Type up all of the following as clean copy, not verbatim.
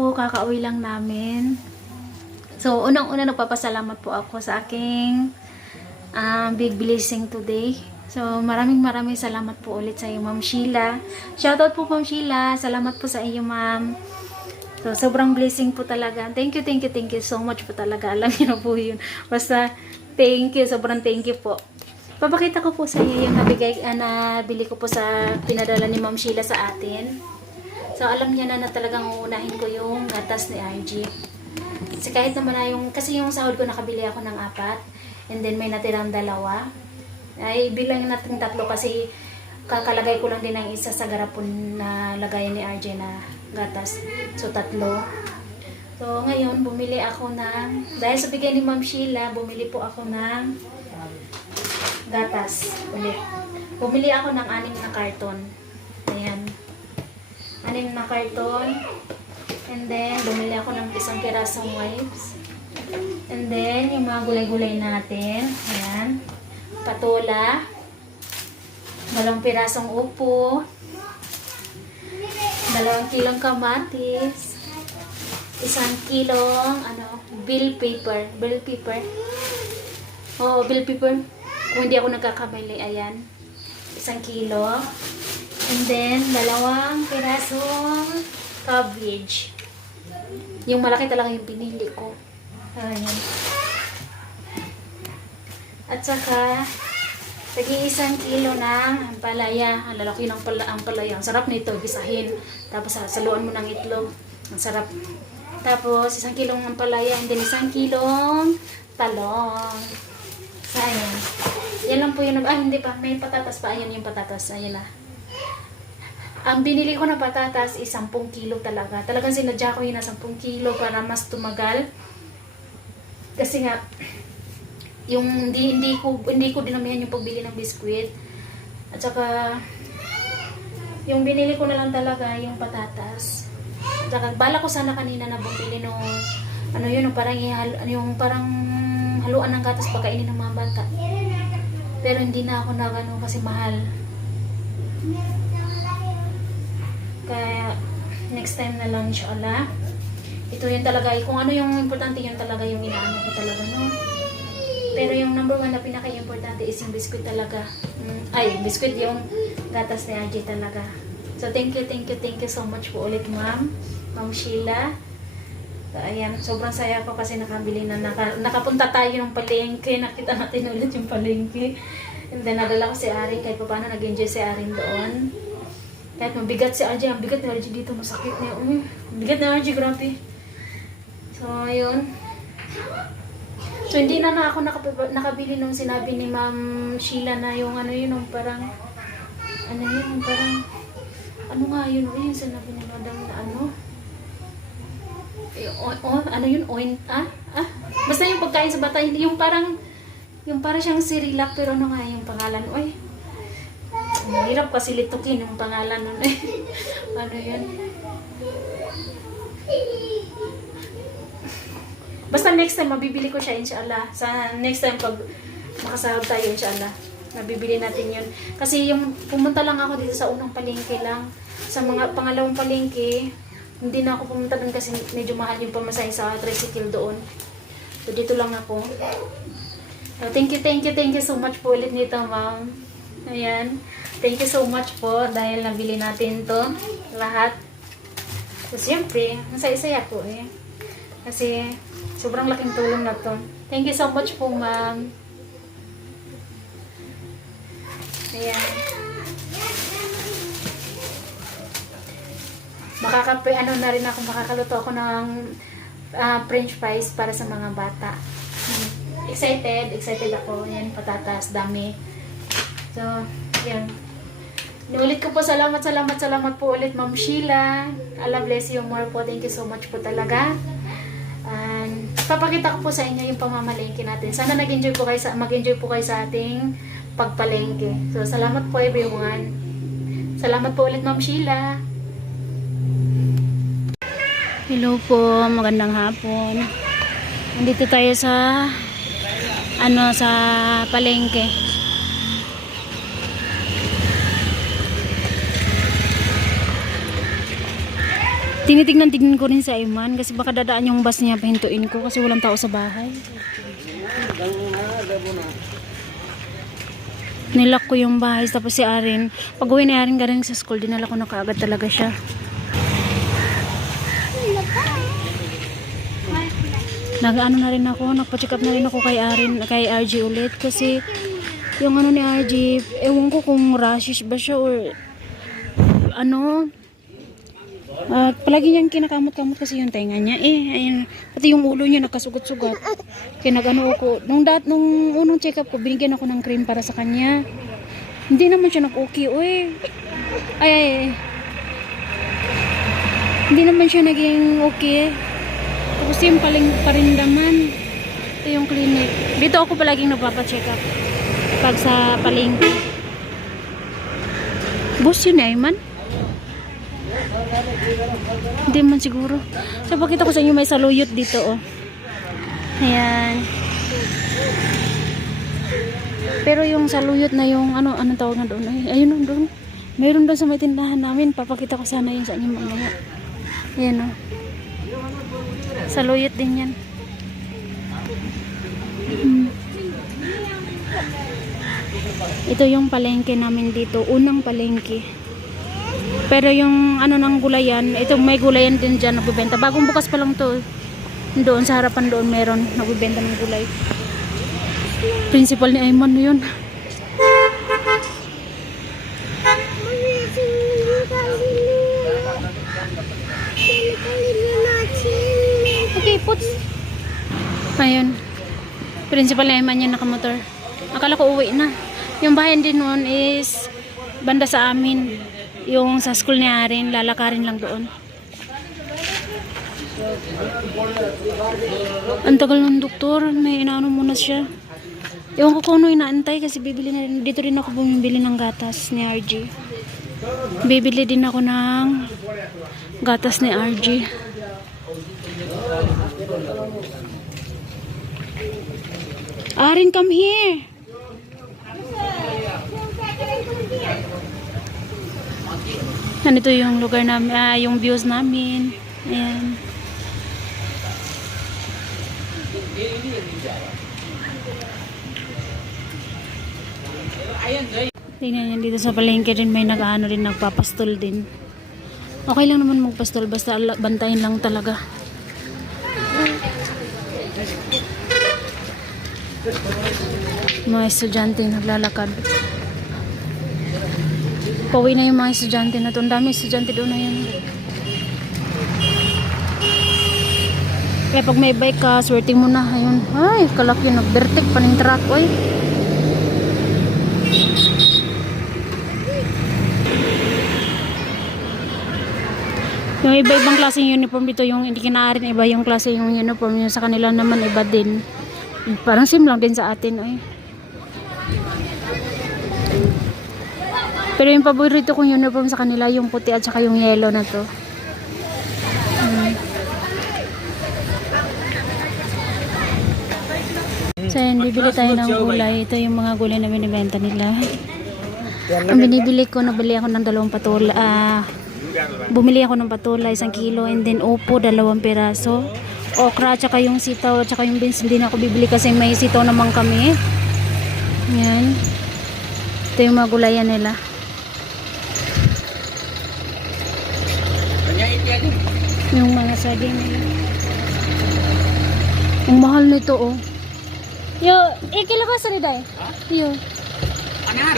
po, kakauwi lang namin. So, unang-una nagpapasalamat po ako sa aking big blessing today. So, maraming salamat po ulit sa iyo, Ma'am Sheila. Shoutout po, Ma'am Sheila. Salamat po sa iyo, Ma'am. So, sobrang blessing po talaga. Thank you so much po talaga. Alam niyo na po yun. Basta, thank you. Sobrang thank you po. Papakita ko po sa iyo yung nabili ko po sa pinadala ni Ma'am Sheila sa atin. So, alam niya na talagang uunahin ko yung gatas ni RG. Kasi kahit naman na kasi yung sahod ko nakabili ako ng 4. And then, may natirang 2. Ay, bilang natin 3 kasi kakalagay ko lang din ng isa sa garapon na lagayan ni RJ na gatas. So, 3. So, ngayon, bumili ako dahil sa bigay ni Ma'am Sheila, bumili po ako ng gatas ulit. Bumili ako ng 6 na karton. Ayan. 6 na karton. And then, bumili ako ng 1 pirasong wipes. And then, yung mga gulay-gulay natin. Ayan. Patola. 2 pirasong upo. 2 kilong kamatis. 1 kilong, bell pepper. Bell pepper. Oh, bell pepper. Kung hindi ako nagkakamali, ayan. 1 kilo. And then, 2 pirasong cabbage. Yung malaki talaga yung pinili ko. Ayan. At saka, tagi 1 kilo ng ampalaya. Ang lalaki ng ampalaya. Ang sarap nito, gisahin. Tapos, saluan mo ng itlog. Ang sarap. Tapos, 1 kilong ampalaya. And then, 1 kilong talong. So, ayan. Yan lang po yun. Hindi pa. May patatas pa. Ayan yung patatas. Ayan na. Ang binili ko na patatas is 10 kilo talaga. Talagang sinadya ko yun na 10 kilo para mas tumagal. Kasi nga, yung hindi ko dinamihan yung pagbili ng biskwit. At saka yung binili ko na lang talaga yung patatas. At saka bala ko sana kanina na bumili nung yung parang haluan ng gatas pagkainin ng mga bata. Pero hindi na ako nagano kasi mahal. Kaya next time na lang inshallah. Ito yun talaga, kung ano yung importante yun talaga yung inaano ko talaga, no? Pero yung number 1 na pinaka-importante is yung biscuit talaga. Biscuit yung gatas ni RJ talaga. So, thank you so much po ulit, Ma'am Sheila. So, ayan, sobrang saya ko kasi nakabili na, nakapunta tayo ng palengke. Nakita natin ulit yung palengke. And then, nadala ko si Arin, kahit pa paano nag-enjoy si Arin doon. Kahit mabigat si RJ, ang bigat ni RJ dito, masakit niya. Bigat ni RJ, grabe. So, ayun. So, hindi na ako nakabili nung sinabi ni Ma'am Sheila na yung yung parang, yung sinabi ni Madam na basta yung pagkain sa bata, hindi yung parang siyang Cerelac, pero yung pangalan, hirap kasi litukin yung pangalan nun, yun? Basta next time, mabibili ko siya, inshallah. Sa next time, pag makasahod tayo, inshallah, nabibili natin yun. Kasi yung pumunta lang ako dito sa unang palengke lang. Sa mga pangalawang palengke, hindi na ako pumunta doon kasi medyo mahal yung pamasahe sa tricycle doon. So, dito lang ako. So, thank you so much po ulit nito, Ma'am. Ayan. Thank you so much po dahil nabili natin to lahat. So, siyempre, masaya-saya po kasi sobrang laking tulong na to. Thank you so much po, Ma'am. Ayan. Na rin ako, makakaluto ako ng french fries para sa mga bata. Excited ako. Ayan, patatas, dami. So, ayan. Nulit ko po, salamat po ulit, Ma'am Sheila. Allah bless you more po. Thank you so much po talaga. And papakita ko po sa inyo yung pamamalengke natin. Sana mag-enjoy po kayo sa ating pagpalengke. So, salamat po everyone. Salamat po ulit, Ma'am Sheila. Hello po, magandang hapon. Nandito tayo sa palengke. Tinitignan ko rin sa Iman kasi baka dadaan yung bus niya, pahintuin ko kasi walang tao sa bahay. Nilak ko yung bahay tapos si Arin. Pag uwi ni Arin galing sa school, dinala ko na kaagad talaga siya. Nag-ano na rin ako, nagpa-check up na rin ako kay RG ulit kasi yung ano ni RG, ewan ko kung rashes ba siya or ano. Palagi niyang kinakamot-kamot kasi yung tenga niya. Ayun, pati yung ulo niya nakasugat-sugat. Kaya nag-ano ako, nung unang check up ko, binigyan ako ng cream para sa kanya. Hindi naman siya nag-okay, uy. Ay. Hindi naman siya naging okay. Tapos yung parindaman. Ito yung clinic. Dito ako palaging nagpapa-check up. Pag sa palengke. Boss yun eh, man. Hindi man siguro. So, pakita ko sa inyo may saluyot dito, oh. Ayan. Pero yung saluyot na yung, anong tawag na doon? Ayun, doon. Mayroon doon sa may tindahan namin. Papakita ko sana yun sa inyo mamaya. Ayan, oh. Saluyot din yan. Ito yung palengke namin dito. Unang palengke. Pero yung ng gulayan, ito may gulayan din dyan nagbibenta. Bagong bukas pa lang to. Doon sa harapan doon meron nagbibenta ng gulay. Principal ni Ayman yun. Okay, puts. Ayun. Principal ni Ayman yan nakamotor. Akala ko uwi na. Yung bahay din noon is banda sa amin. Yung sa school ni Arin, lalakarin lang doon. Ang tagal ng doktor, may inaano muna siya. Ewan ko kung ano inaantay kasi bibili na rin. Dito rin ako bumibili ng gatas ni RG. Bibili din ako ng gatas ni RG. Arin, come here. Nandito yung lugar namin, yung views namin. Ayan. Tingnan yan dito sa palengke din may nag-ano din, nagpapastol din. Okay lang naman magpastol basta bantayin lang talaga. Mga estudyante naglalakad. Pauwi na yung mga estudyante na to. Ang dami estudyante doon na yan. Kaya pag may bike ka, swerting mo na. Ayun. Ay, kalaki. Nag-vertic pa ng truck. Oy. Yung iba-ibang klaseng uniform dito. Yung hindi kinaarin iba yung klase yung uniform. Yung sa kanila naman iba din. Parang same lang din sa atin. Ay. Pero yung paborito kong uniform sa kanila, yung puti at saka yung yellow na to. So, yan, bibili tayo ng gulay. Ito yung mga gulay na binibenta nila. Ang binibili ko, nabili ako ng 2 patula. Bumili ako ng patula, 1 kilo. And then, upo, 2 piraso. Okra, at saka yung sitaw, at saka yung beans. Hindi na ako bibili kasi may sitaw naman kami. Yan. Ito yung mga gulayan nila. Yung mga saging nila. Ang mahal nito, oh. Yo, ikilabas rin dahil. Yo. Anar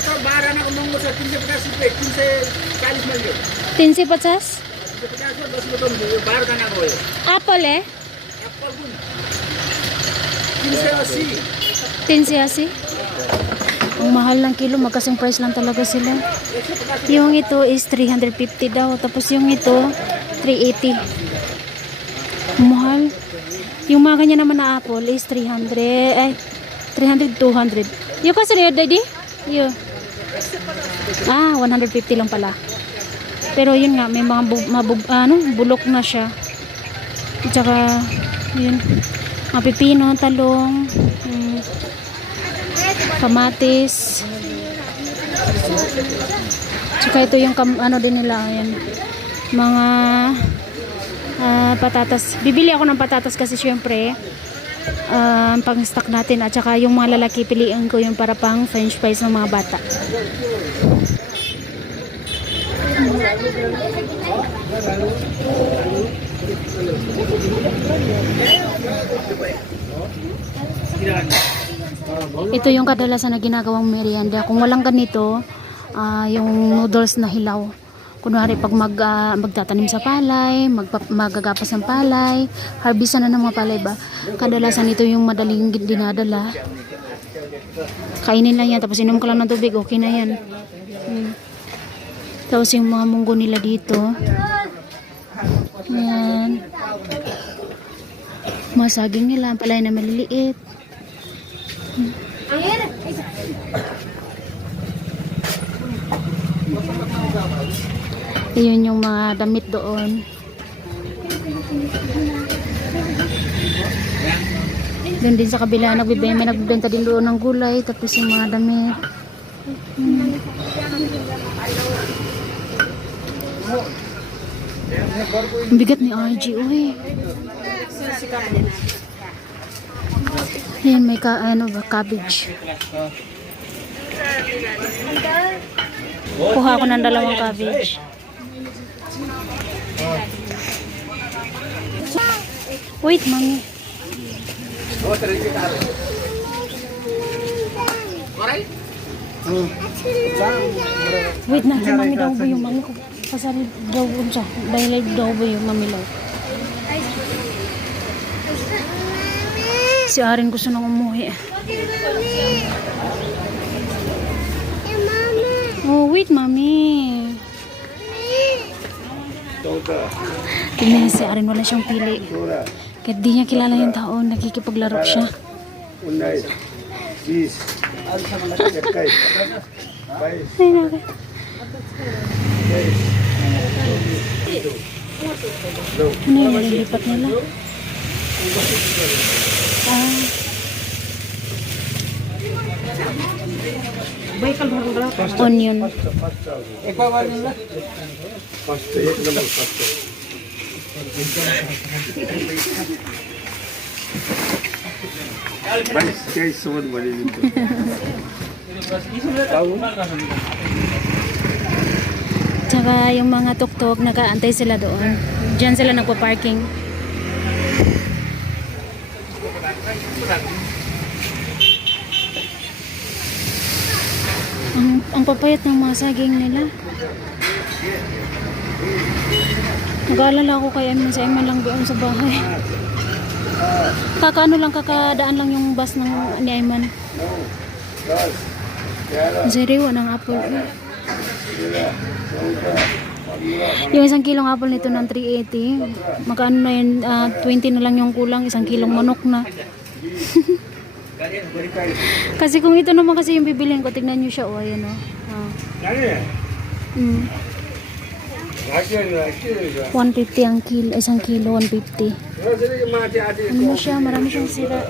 to 12 na umungo sa 15 pe 15 40 million. 15 pachas? 15 10 beton 12 ka na ko. Apple eh? Apple gun. 15 15 Ang mahal ng kilo, magkasing price lang talaga sila. Yung ito is 350 daw, tapos yung ito 380. Mahal. Yung mga kanya naman na apple is 300, 200. Yung kasi rin, daddy? Yung. 150 lang pala. Pero yun nga, may mga bulok na siya. At saka, yun, mga pipino, talong, kamatis. Tsaka ito yung din nila, ayan. mga patatas. Bibili ako ng patatas kasi syempre pang-stock natin, at saka yung mga lalaki piliin ko yung para pang french fries ng mga bata. Ito yung kadalasan na ginagawang merienda. Kung walang ganito, yung noodles na hilaw. Kunwari pag magtatanim sa palay, magagapas ng palay, harvestan na ng mga palay ba, kadalasan ito yung madaling dinadala. Kainin lang yan, tapos inom ka lang ng tubig, okay na yan. Tapos yung mga munggo nila dito, yan, mga saging nila, palay na maliliit. Ayun yung mga damit doon. Doon din sa kabila, may nagbibenta din doon ng gulay, tapos yung mga damit. Ang bigat ni RG, uy. Ayan, may cabbage. Kuha ako ng 2 cabbage. Wait, mami. Wait na, si mami daw ba yung mami ko? Pasari daw ba siya? Dahil daw ba yung mami daw? Si Arin gusto nang umuwi. Oh, wait, mami. Tingnan si Arin, wala siyang pili. Kahit di niya kilala yung tao, nakikipaglaro siya. Ay, naku. Ano yung nalilipat nila? Onion. Tsaka yung mga tuktok, nakaantay sila doon. Diyan sila nagpa-parking. Ang papayat ng mga saging nila. Nag-aalala ako kay Emin, sa Emin lang doon sa bahay. Kakadaan lang yung bus ng ni Emin. Zero ng apple. Yung 1 kilong apple nito ng 380. Magkano na yun? 20 na lang yung kulang. 1 kilong manok na. Kasi kung ito naman kasi yung bibiliin ko, tignan nyo siya, ayan o. 150 ang kilo, 1 kilo, 150. Ano mo siya, marami siyang sira.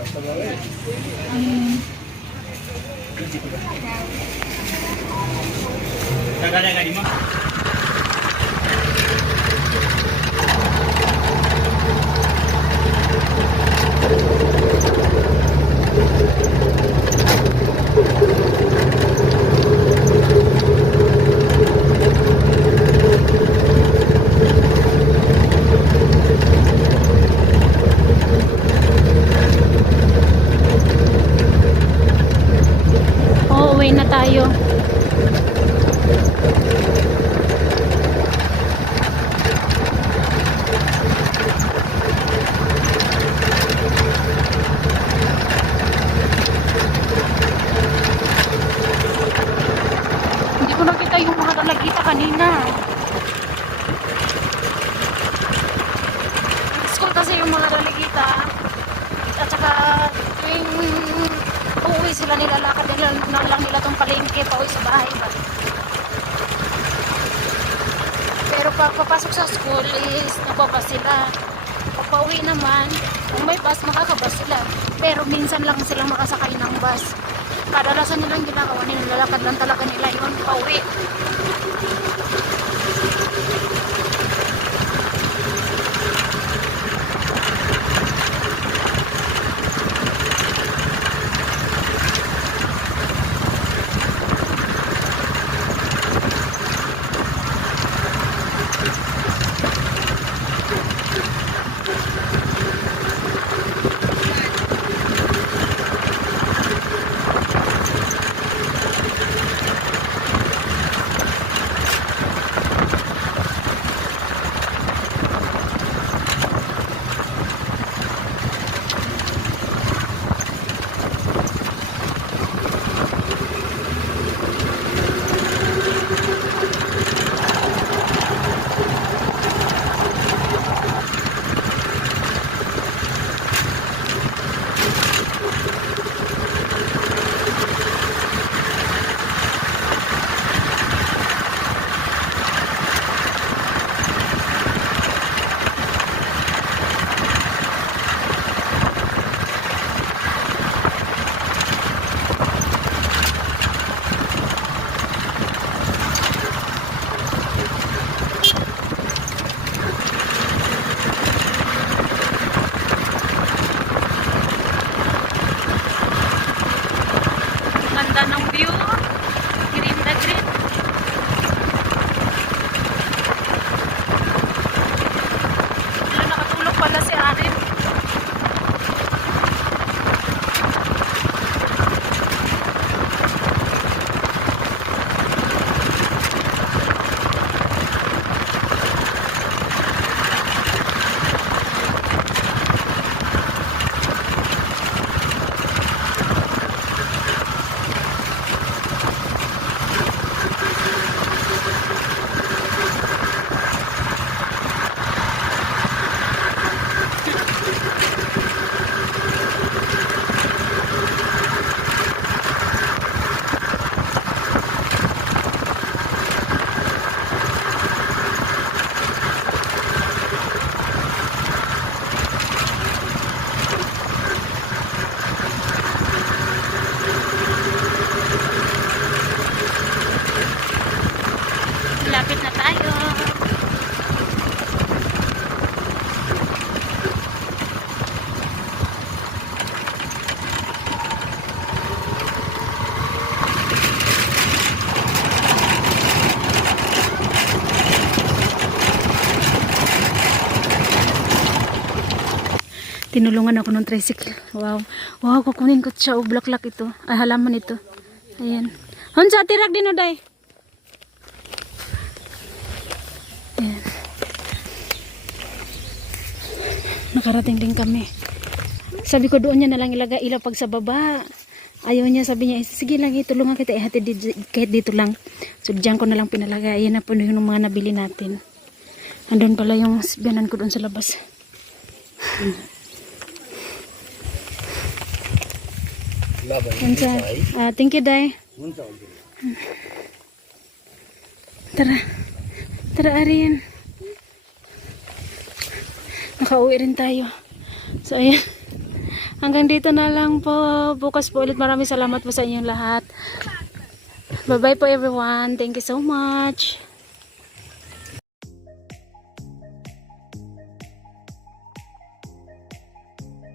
Uwi na tayo. Hindi ko nakita yung mga dalagita kanina. School kasi yung mga dalagita. At saka uuwi sila, nilalakad nila na lang nila tong palengke pa uwi sa bahay ba. Pero pag papasok sa school is nababas sila. Pag pauwi naman, kung may bus, makakabas sila. Pero minsan lang silang makasakay ng bus. Kadalasan nilang ginagawa, nilalakad lang talaga nila yun pauwi. Tinulungan ako ng tricycle. Wow. Wow, kukunin ko siya. O, blaklak ito. Ay, halaman ito. Ayan. Honsa, tirak din o, day. Ayan. Nakarating din kami. Sabi ko doon niya na lang ilagay ilaw pag sa baba. Ayaw niya, sabi niya, sige lang, itulungan kita, ihatid kahit dito lang. So, diyan ko na lang pinalagay. Ayan na po yung mga nabili natin. Andun pala yung biyanan ko doon sa labas. Thank you, Day. Tara. Tara, Arin. Nakauwi rin tayo. So, ayan. Hanggang dito na lang po. Bukas po ulit. Maraming salamat po sa inyong lahat. Bye-bye po everyone. Thank you so much.